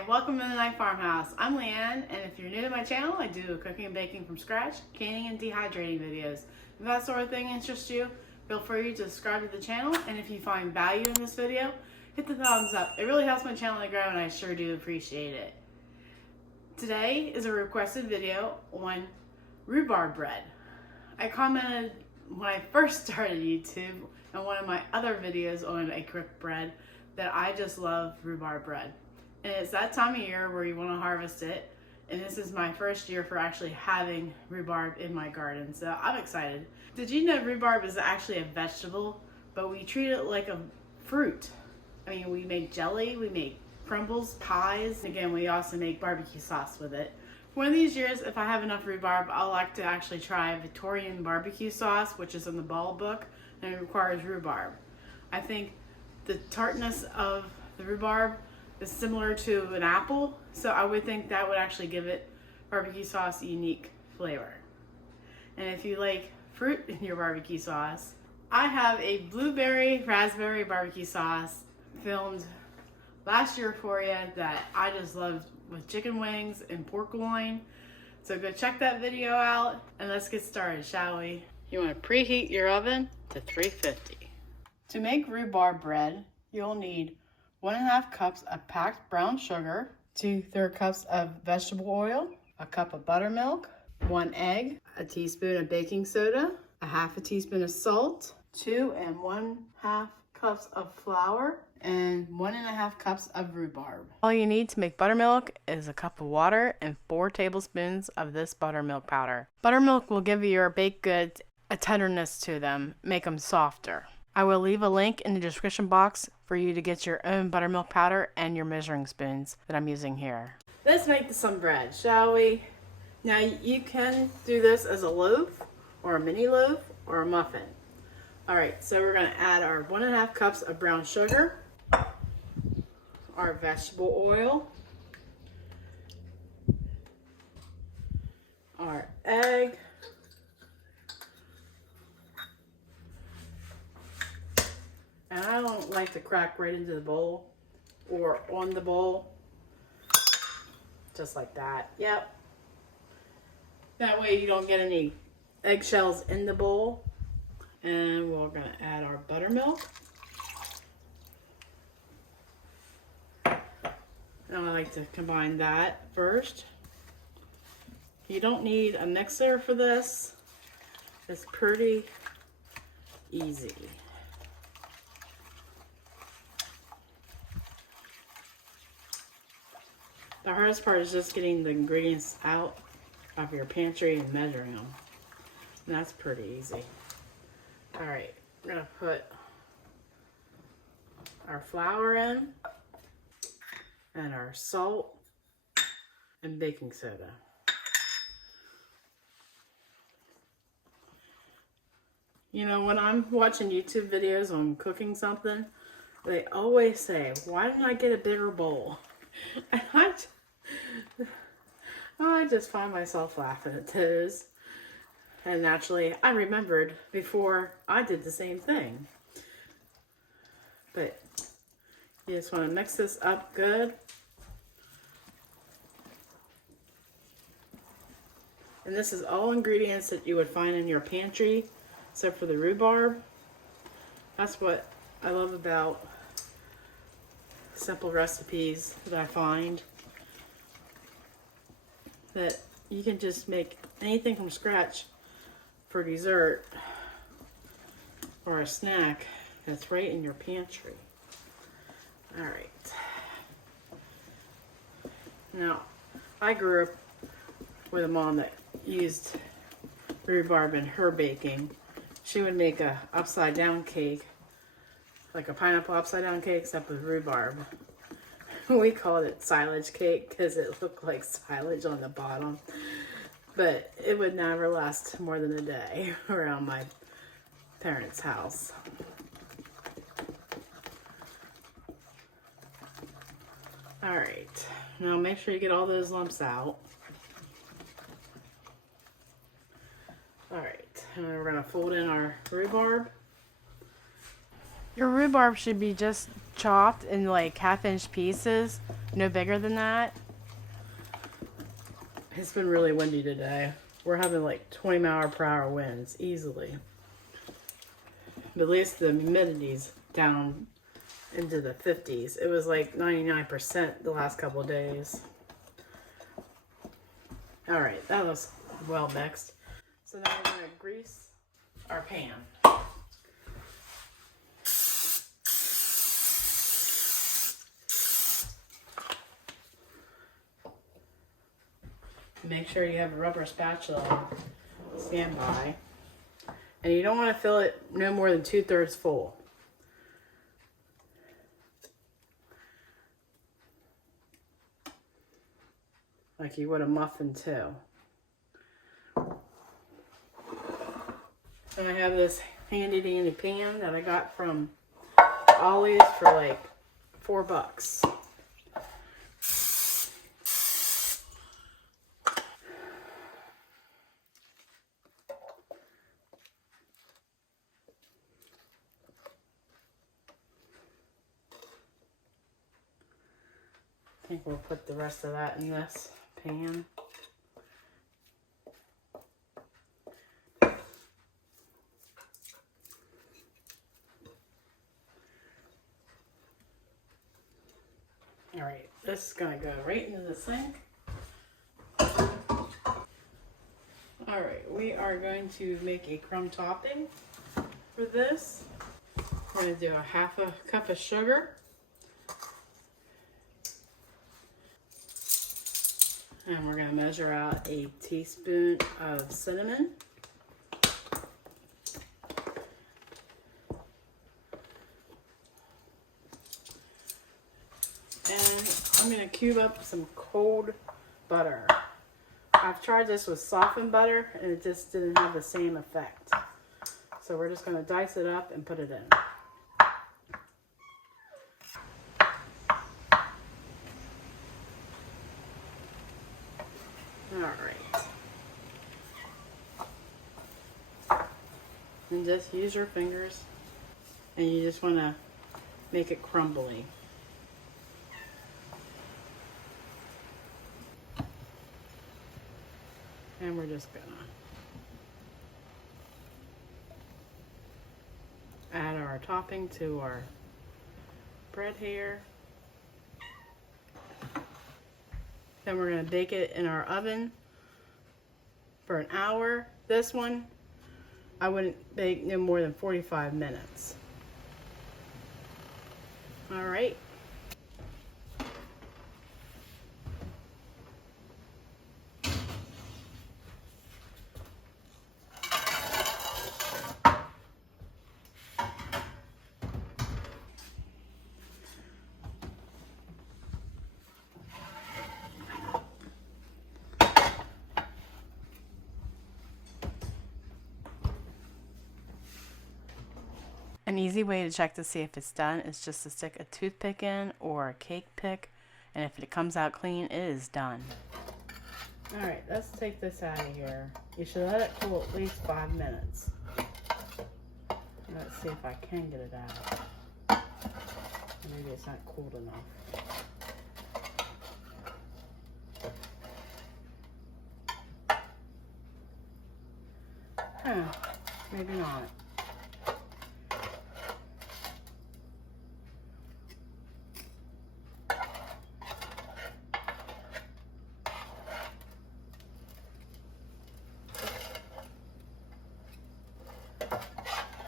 Hi, welcome to Mennonite Farmhouse. I'm Leanne, and if you're new to my channel, I do cooking and baking from scratch, canning and dehydrating videos. If that sort of thing interests you, feel free to subscribe to the channel, and if you find value in this video, hit the thumbs up. It really helps my channel to grow, and I sure do appreciate it. Today is a requested video on rhubarb bread. I commented when I first started YouTube and one of my other videos on a cooked bread that I just love rhubarb bread. And it's that time of year where you want to harvest it, and this is my first year for actually having rhubarb in my garden, so I'm excited. Did you know rhubarb is actually a vegetable, but we treat it like a fruit? I mean, we make jelly, we make crumbles, pies. Again, we also make barbecue sauce with it. One of these years, if I have enough rhubarb, I'll like to actually try Victorian barbecue sauce, which is in the Ball book, and it requires rhubarb. I think the tartness of the rhubarb is similar to an apple, so I would think that would actually give it barbecue sauce unique flavor. And if you like fruit in your barbecue sauce, I have a blueberry raspberry barbecue sauce filmed last year for you that I just loved with chicken wings and pork loin. So go check that video out and let's get started, shall we? You want to preheat your oven to 350. To make rhubarb bread, you'll need 1.5 cups of packed brown sugar, 2/3 cups of vegetable oil, a cup of buttermilk, 1 egg, a teaspoon of baking soda, a 1/2 teaspoon of salt, 2 1/2 cups of flour, and 1.5 cups of rhubarb. All you need to make buttermilk is a cup of water and 4 tablespoons of this buttermilk powder. Buttermilk will give your baked goods a tenderness to them, make them softer. I will leave a link in the description box for you to get your own buttermilk powder and your measuring spoons that I'm using here. Let's make some bread, shall we? Now you can do this as a loaf or a mini loaf or a muffin. Alright, so we're going to add our 1.5 cups of brown sugar, our vegetable oil, our egg, and I don't like to crack right into the bowl or on the bowl, just like that. Yep. That way you don't get any eggshells in the bowl. And we're going to add our buttermilk. And I like to combine that first. You don't need a mixer for this. It's pretty easy. The hardest part is just getting the ingredients out of your pantry and measuring them. And that's pretty easy. Alright, we're going to put our flour in, and our salt, and baking soda. You know, when I'm watching YouTube videos on cooking something, they always say, why didn't I get a bigger bowl? And I just find myself laughing at those. And naturally, I remembered before I did the same thing. But you just want to mix this up good. And this is all ingredients that you would find in your pantry, except for the rhubarb. That's what I love about simple recipes that I find. That you can just make anything from scratch for dessert or a snack that's right in your pantry. Alright. Now, I grew up with a mom that used rhubarb in her baking. She would make a upside down cake, like a pineapple upside down cake, except with rhubarb. We called it silage cake because it looked like silage on the bottom. But it would never last more than a day around my parents' house. Alright, now make sure you get all those lumps out. Alright, and we're going to fold in our rhubarb. Your rhubarb should be just chopped in like half-inch pieces, no bigger than that. It's been really windy today. We're having like 20-mile-per-hour winds easily. But at least the humidity's down into the 50s. It was like 99% the last couple of days. All right, that looks well mixed. So now we're gonna grease our pan. Make sure you have a rubber spatula standby. And you don't want to fill it no more than 2/3 full. Like you would a muffin too. And I have this handy dandy pan that I got from Ollie's for like $4. I think we'll put the rest of that in this pan. All right, this is gonna go right into the sink. All right, we are going to make a crumb topping for this. We're gonna do a 1/2 cup of sugar. And we're gonna measure out a teaspoon of cinnamon. And I'm gonna cube up some cold butter. I've tried this with softened butter and it just didn't have the same effect. So we're just gonna dice it up and put it in. Alright. And just use your fingers and you just wanna make it crumbly. And we're just gonna add our topping to our bread here. Then we're gonna bake it in our oven for an hour. This one, I wouldn't bake no more than 45 minutes. All right. An easy way to check to see if it's done is just to stick a toothpick in or a cake pick, and if it comes out clean, it is done. All right, let's take this out of here. You should let it cool at least 5 minutes. Let's see if I can get it out. Maybe it's not cooled enough. Huh, maybe not.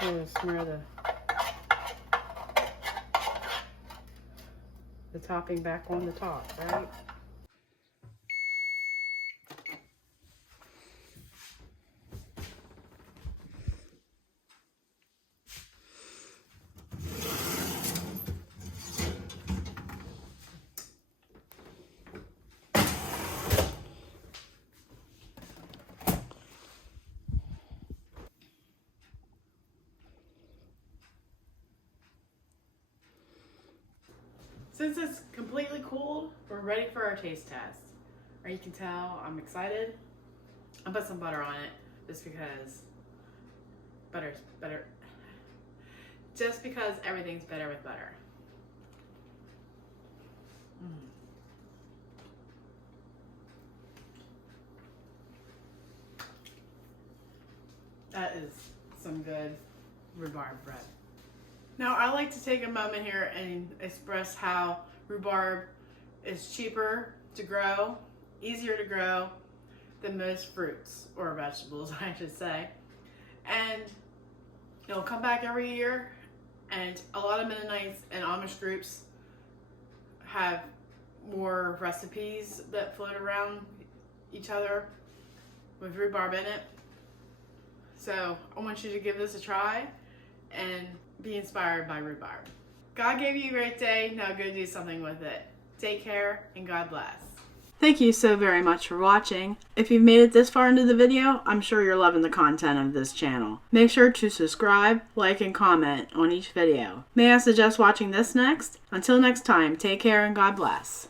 I'm going to smear the topping back on the top, right? Since it's completely cooled, we're ready for our taste test. Or you can tell I'm excited. I put some butter on it just because butter's better. Just because everything's better with butter. That is some good rhubarb bread. Now I like to take a moment here and express how rhubarb is cheaper to grow, easier to grow than most fruits or vegetables, I should say. And it'll come back every year, and a lot of Mennonites and Amish groups have more recipes that float around each other with rhubarb in it. So I want you to give this a try and be inspired by rhubarb. God gave you a great day. Now go do something with it. Take care and God bless. Thank you so very much for watching. If you've made it this far into the video, I'm sure you're loving the content of this channel. Make sure to subscribe, like, and comment on each video. May I suggest watching this next? Until next time, take care and God bless.